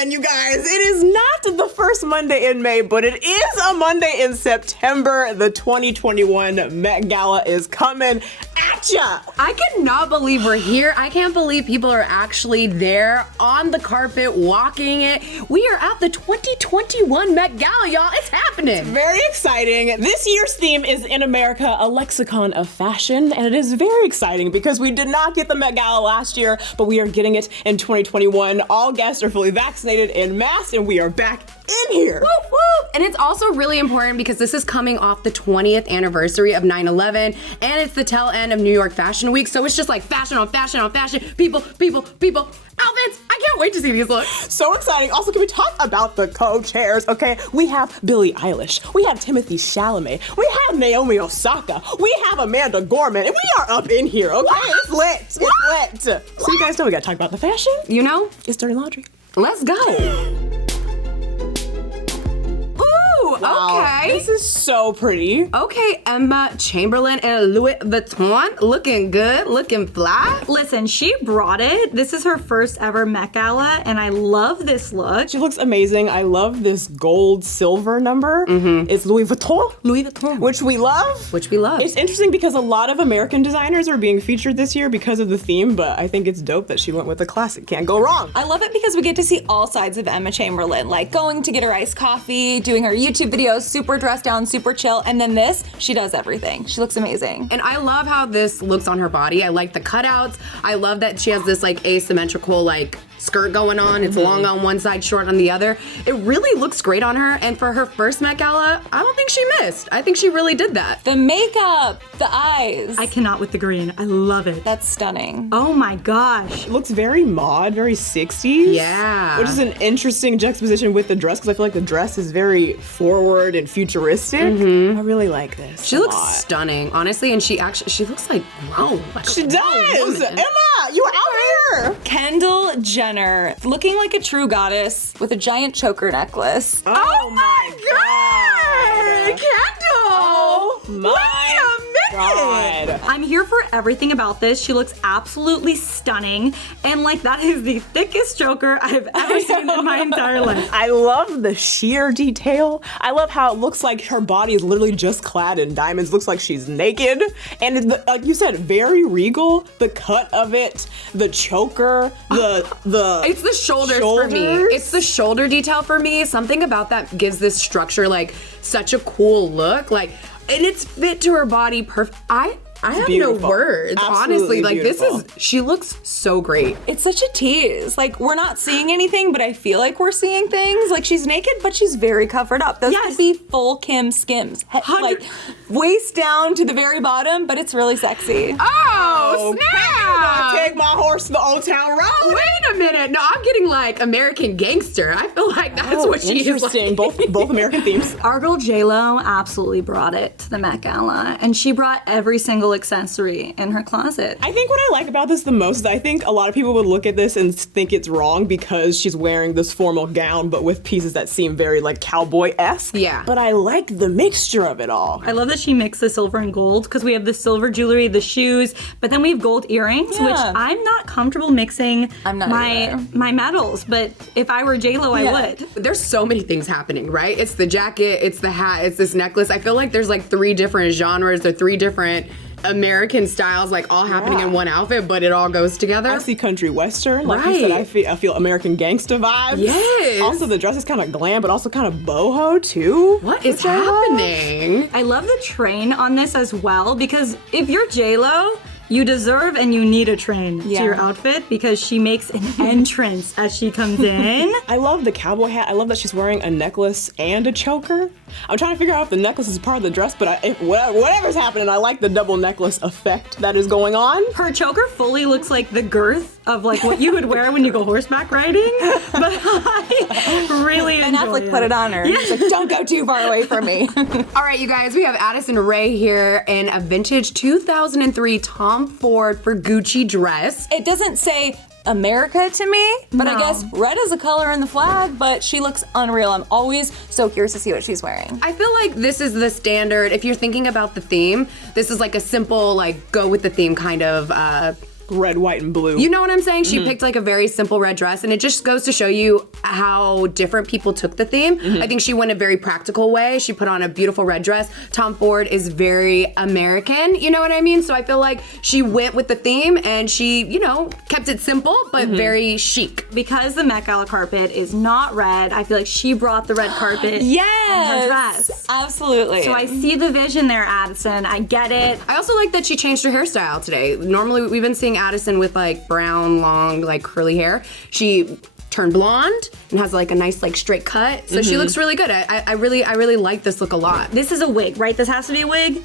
And you guys, it is not the first Monday in May, but it is a Monday in September. The 2021 Met Gala is coming at ya. I cannot believe we're here. I can't believe people are actually there on the carpet, walking it. We are at the 2021 Met Gala, y'all. It's happening. Very exciting. This year's theme is In America, a lexicon of fashion. And it is very exciting because we did not get the Met Gala last year, but we are getting it in 2021. All guests are fully vaccinated and masked, and we are back in here. Woo, woo. And it's also really important because this is coming off the 20th anniversary of 9/11, and it's the tail end of New York Fashion Week. So it's just like fashion on fashion on fashion. People, outfits. I can't wait to see these looks. So exciting. Also, can we talk about the co-chairs? Okay, we have Billie Eilish. We have Timothee Chalamet. We have Naomi Osaka. We have Amanda Gorman. And we are up in here, okay? It's lit. It's lit. So you guys know we gotta talk about the fashion. You know? It's dirty laundry. Let's go. Wow, okay. This is so pretty. Okay, Emma Chamberlain and Louis Vuitton. Looking good, looking fly. Listen, she brought it. This is her first ever Met Gala, and I love this look. She looks amazing. I love this gold silver number. It's Louis Vuitton. Louis Vuitton. Which we love. It's interesting because a lot of American designers are being featured this year because of the theme, but I think it's dope that she went with a classic. Can't go wrong. I love it because we get to see all sides of Emma Chamberlain, like going to get her iced coffee, doing her YouTube videos, super dressed down, super chill, and then this, she does everything. She looks amazing. And I love how this looks on her body. I like the cutouts. I love that she has this like asymmetrical like skirt going on. It's long on one side, short on the other. It really looks great on her. And for her first Met Gala, I don't think she missed. I think she really did that. The makeup, the eyes. I cannot with the green. I love it. That's stunning. Oh my gosh. It looks very mod, very 60s. Yeah. Which is an interesting juxtaposition with the dress because I feel like the dress is very forward and futuristic. I really like this. She looks stunning, honestly, and she looks like, whoa. Like She does! Emma, you are out here! Kendall Jenner, looking like a true goddess with a giant choker necklace. Oh my god! Kendall! Oh my god! I'm here for everything about this. She looks absolutely stunning. And like that is the thickest choker I've ever seen in my entire life. I love the sheer detail. I love how it looks like her body is literally just clad in diamonds. Looks like she's naked. And like you said, very regal. The cut of it, the choker, the It's the shoulders for me. It's the shoulder detail for me. Something about that gives this structure like such a cool look. Like, and it's fit to her body perfect. I have beautiful. no words, Absolutely honestly. Like beautiful. she looks so great. It's such a tease. Like, we're not seeing anything, but I feel like we're seeing things. Like, she's naked, but she's very covered up. Those could be full Kim Skims. Like, waist down to the very bottom, but it's really sexy. Oh, snap! Take my horse to the Old Town Road. Wait a minute. No, I'm getting like American Gangster. I feel like that's what she is Interesting. like. Both American themes. Our girl J-Lo absolutely brought it to the Met Gala, and she brought every single accessory in her closet. I think what I like about this the most is I think a lot of people would look at this and think it's wrong because she's wearing this formal gown, but with pieces that seem very like cowboy-esque. Yeah. But I like the mixture of it all. I love that she mixed the silver and gold because we have the silver jewelry, the shoes, but then we have gold earrings, which I'm not comfortable mixing my metals, but if I were J-Lo, I would. There's so many things happening, right? It's the jacket, it's the hat, it's this necklace. I feel like there's like 3 different genres or 3 different American styles like all happening in one outfit, but it all goes together. I see country western, like you said, I feel American gangsta vibes. Yes. Also the dress is kind of glam, but also kind of boho too. What is happening? I love the train on this as well because if you're J-Lo, you deserve and you need a train to your outfit because she makes an entrance as she comes in. I love the cowboy hat. I love that she's wearing a necklace and a choker. I'm trying to figure out if the necklace is part of the dress, but whatever's happening, I like the double necklace effect that is going on. Her choker fully looks like the girth of like what you would wear when you go horseback riding, but I really enjoy Ben Affleck put it on her. He's like, don't go too far away from me. All right, you guys, we have Addison Rae here in a vintage 2003 Tom Ford for Gucci dress. It doesn't say America to me, but I guess red is a color in the flag, but she looks unreal. I'm always so curious to see what she's wearing. I feel like this is the standard, if you're thinking about the theme, this is like a simple, like, go with the theme kind of red, white, and blue. You know what I'm saying? She picked like a very simple red dress, and it just goes to show you how different people took the theme. I think she went a very practical way. She put on a beautiful red dress. Tom Ford is very American, you know what I mean? So I feel like she went with the theme and she, you know, kept it simple but very chic. Because the Met Gala carpet is not red, I feel like she brought the red carpet in her dress. Absolutely. So I see the vision there, Addison. I get it. I also like that she changed her hairstyle today. Normally we've been seeing Addison with like brown, long, like curly hair. She turned blonde and has like a nice like straight cut. So she looks really good. I really like this look a lot. This is a wig, right? This has to be a wig?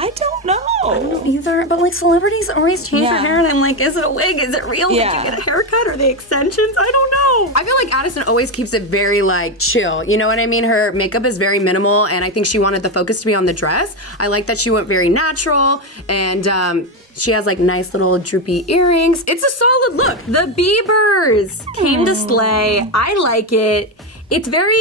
I don't know. I don't either, but like celebrities always change their hair, and I'm like, is it a wig? Is it real? Yeah. Did you get a haircut? Or the extensions? I don't know. I feel like Addison always keeps it very like chill. You know what I mean? Her makeup is very minimal, and I think she wanted the focus to be on the dress. I like that she went very natural, and she has like nice little droopy earrings. It's a solid look. The Biebers came to slay. I like it. It's very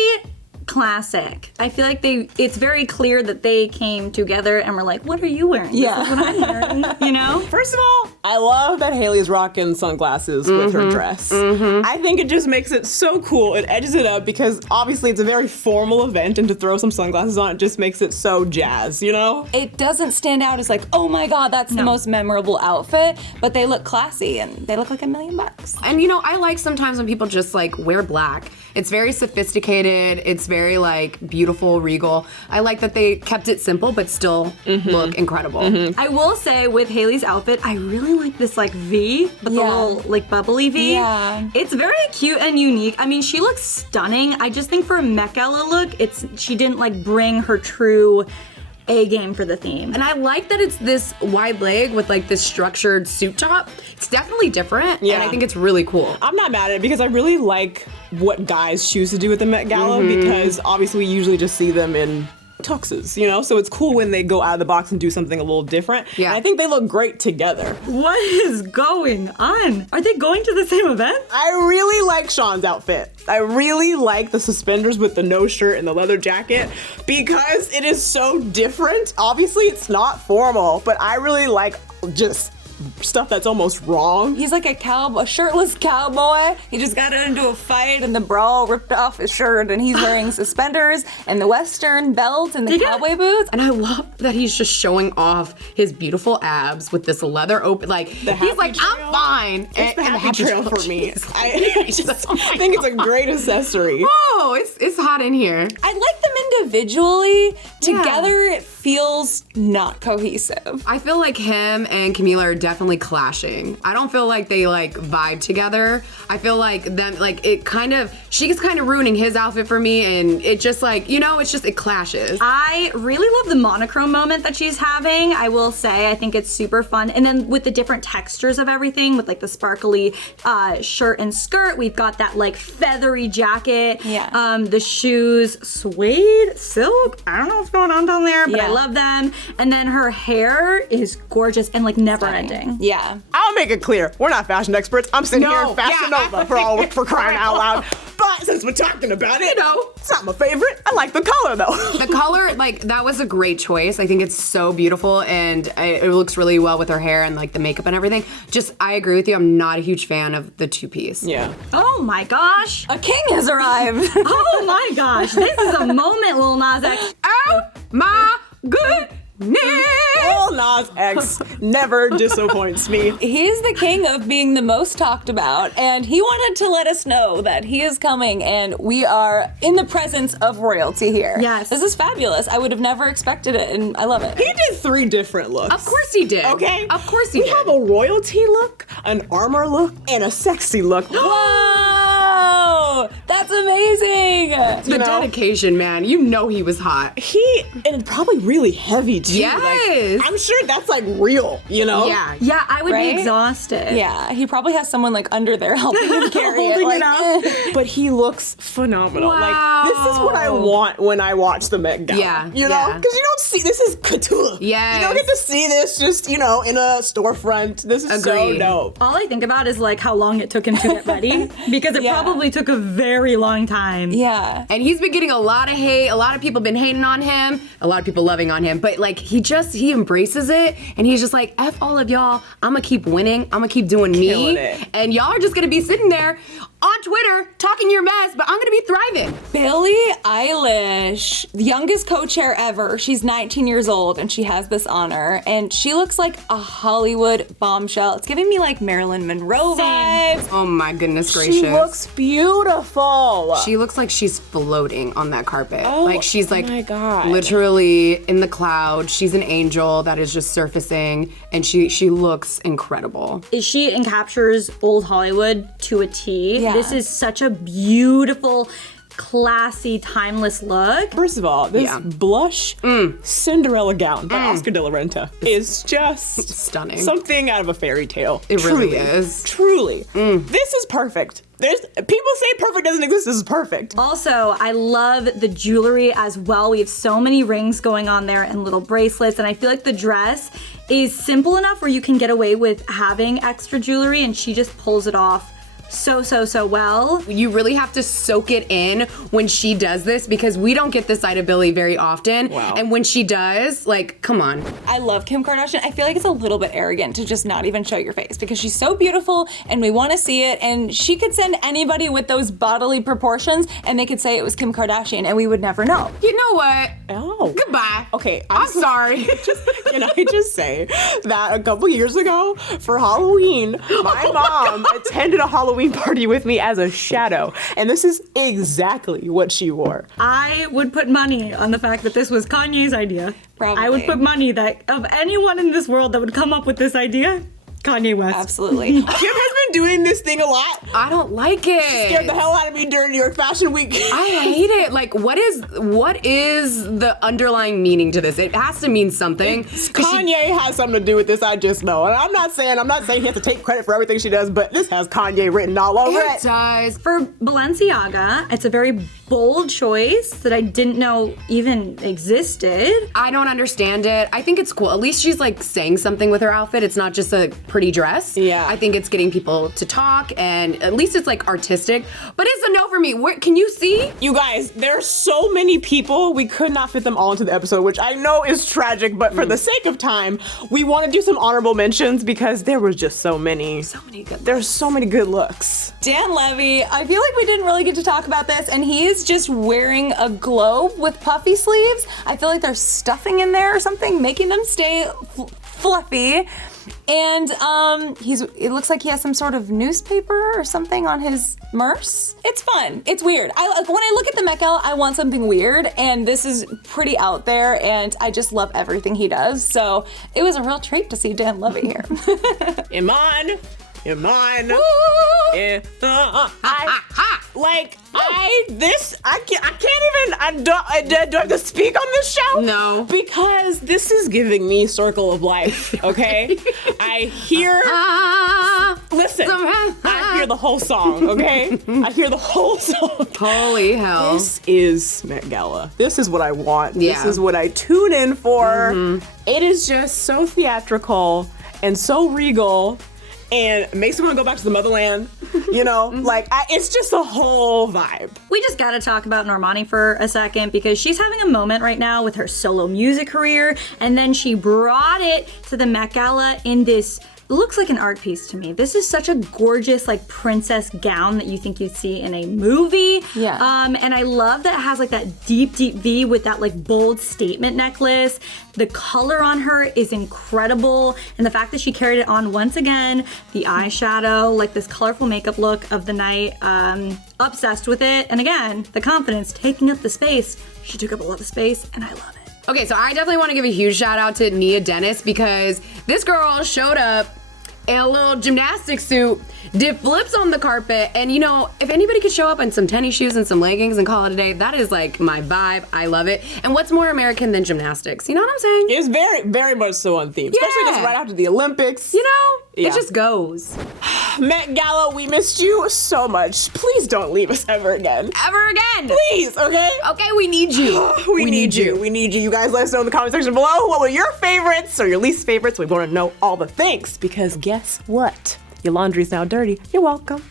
classic. I feel like it's very clear that they came together and were like, what are you wearing? Yeah. This is what I'm wearing, you know? First of all, I love that Hailey's rocking sunglasses with her dress. I think it just makes it so cool. It edges it up because obviously it's a very formal event, and to throw some sunglasses on it just makes it so jazz, you know? It doesn't stand out as like, oh my God, that's the most memorable outfit, but they look classy and they look like $1 million. And you know, I like sometimes when people just like wear black. It's very sophisticated. It's very like beautiful, regal. I like that they kept it simple but still look incredible. I will say with Hailey's outfit, I really like this like V, but the little like bubbly V. Yeah. It's very cute and unique. I mean, she looks stunning. I just think for a Met Gala look, she didn't like bring her true A game for the theme. And I like that it's this wide leg with like this structured suit top. It's definitely different, and I think it's really cool. I'm not mad at it because I really like what guys choose to do with the Met Gala because obviously we usually just see them in tuxes, you know? So it's cool when they go out of the box and do something a little different. Yeah. And I think they look great together. What is going on? Are they going to the same event? I really like Shawn's outfit. I really like the suspenders with the no shirt and the leather jacket because it is so different. Obviously, it's not formal, but I really like just stuff that's almost wrong. He's like a shirtless cowboy. He just got into a fight and the bra ripped off his shirt and he's wearing suspenders and the Western belt and the cowboy boots. And I love that he's just showing off his beautiful abs with this leather open, like, he's like, I'm fine. It's the happy trail for me. I just think it's a great accessory. Oh, it's hot in here. I like them individually. Together, it feels not cohesive. I feel like him and Camila are definitely clashing. I don't feel like they like vibe together. I feel like them, like she's kind of ruining his outfit for me, and it just like, you know, it clashes. I really love the monochrome moment that she's having. I will say, I think it's super fun. And then with the different textures of everything, with like the sparkly shirt and skirt, we've got that like feathery jacket. Yeah. The shoes, suede, silk. I don't know what's going on down there, but I love them. And then her hair is gorgeous and like never ending. Yeah. I'll make it clear, we're not fashion experts. I'm sitting here in Fashion Nova for crying out loud. But since we're talking about it, it's not my favorite. I like the color though. The color, like, that was a great choice. I think it's so beautiful, and it looks really well with her hair and like the makeup and everything. Just, I agree with you. I'm not a huge fan of the two-piece. Yeah. Oh my gosh. A king has arrived. Oh my gosh. This is a moment, Lil Nas X. Oh my goodness. Lil Nas X never disappoints me. He's the king of being the most talked about, and he wanted to let us know that he is coming, and we are in the presence of royalty here. Yes. This is fabulous. I would have never expected it, and I love it. He did 3 different looks. Of course he did. Okay? Of course he We did. have a royalty look, an armor look, and a sexy look. Wow! That's amazing! The dedication, man. You know he was hot. And probably really heavy too. Yes. Like, I'm sure that's like real, you know? Yeah. Yeah, I would Right? be exhausted. Yeah, he probably has someone like under there helping him carry it. Holding Like, it up. but he looks phenomenal. Wow. Like, this is what I want when I watch the Met Gala. Yeah, You know? Because you don't see, this is couture. Yes. You don't get to see this just, in a storefront. This is so Agreed. dope. All I think about is like how long it took him to get ready because it probably took a very long time. Yeah. And he's been getting a lot of hate. A lot of people been hating on him. A lot of people loving on him. But like he embraces it, and he's just like, F all of y'all. I'm gonna keep winning. I'm gonna keep doing Killing me. it. And y'all are just gonna be sitting there on Twitter talking your mess, but I'm gonna be thriving. Billie Eilish, the youngest co-chair ever. She's 19 years old and she has this honor, and she looks like a Hollywood bombshell. It's giving me like Marilyn Monroe vibes. Oh my goodness gracious. She looks beautiful. She looks like she's floating on that carpet. Oh, like she's like my God. literally in the clouds. She's an angel that is just surfacing, and she looks incredible. She encaptures old Hollywood to a T. Yeah. This is such a beautiful, classy, timeless look. First of all, this Yeah. blush Cinderella gown by Oscar de la Renta is just stunning. something out of a fairy tale. It really Truly. is. Truly. This is perfect. People say perfect doesn't exist. This is perfect. Also, I love the jewelry as well. We have so many rings going on there and little bracelets, and I feel like the dress is simple enough where you can get away with having extra jewelry, and she just pulls it off so well. You really have to soak it in when she does this, because we don't get this side of Billie very often. Wow. And when she does, like, come on. I love Kim Kardashian. I feel like it's a little bit arrogant to just not even show your face because she's so beautiful and we want to see it, and she could send anybody with those bodily proportions and they could say it was Kim Kardashian and we would never know. You know what? Oh. Goodbye. Okay, I'm sorry. Can I just say that a couple years ago for Halloween, my mom attended a Halloween party with me as a shadow, and this is exactly what she wore. I would put money on the fact that this was Kanye's idea. Probably. I would put money that of anyone in this world that would come up with this idea, Kanye West. Absolutely. Kim has been doing this thing a lot. I don't like it. Scared the hell out of me during New York Fashion Week. I hate it. Like, what is the underlying meaning to this? It has to mean something. 'Cause Kanye has something to do with this, I just know. And I'm not saying he has to take credit for everything she does, but this has Kanye written all over it it. does. For Balenciaga, it's a very bold choice that I didn't know even existed. I don't understand it. I think it's cool. At least she's like saying something with her outfit. It's not just a pretty dress. Yeah. I think it's getting people to talk, and at least it's like artistic. But it's a no for me. Where, can you see? You guys, there's so many people, we could not fit them all into the episode, which I know is tragic, but for the sake of time, we want to do some honorable mentions because there was just so many. So many good. There's so many good looks. Dan Levy, I feel like we didn't really get to talk about this, and he is just wearing a globe with puffy sleeves. I feel like there's stuffing in there or something, making them stay fluffy. And it looks like he has some sort of newspaper or something on his merce. It's fun. It's weird. When I look at the Met Gala, I want something weird, and this is pretty out there, and I just love everything he does. So it was a real treat to see Dan Levy here. Iman. I do I have to speak on this show? No. Because this is giving me Circle of Life, okay? I hear the whole song, okay? I hear the whole song. Holy hell. This is Met Gala. This is what I want. Yeah. This is what I tune in for. It is just so theatrical and so regal. And it makes me want to go back to the motherland, you know? It's just a whole vibe. We just gotta talk about Normani for a second because she's having a moment right now with her solo music career, and then she brought it to the Met Gala in this, looks like an art piece to me. This is such a gorgeous like princess gown that you think you'd see in a movie. Yeah. And I love that it has like that deep V with that like bold statement necklace. The color on her is incredible, and the fact that she carried it on once again, the eyeshadow, like this colorful makeup look of the night, obsessed with it. And again, the confidence, taking up the space. She took up a lot of space, and I love it. Okay, so I definitely want to give a huge shout out to Nia Dennis, because this girl showed up in a little gymnastics suit, did flips on the carpet, and you know, if anybody could show up in some tennis shoes and some leggings and call it a day, that is like my vibe. I love it. And what's more American than gymnastics? You know what I'm saying? It's very, very much so on theme. Especially Yeah. just right after the Olympics. You know? It just goes. Met Gala, we missed you so much. Please don't leave us ever again. Ever again. Please, okay? Okay, we need you. We need you. We need you. You guys let us know in the comment section below what were your favorites or your least favorites. We want to know all the things because guess what? Your laundry's now dirty. You're welcome.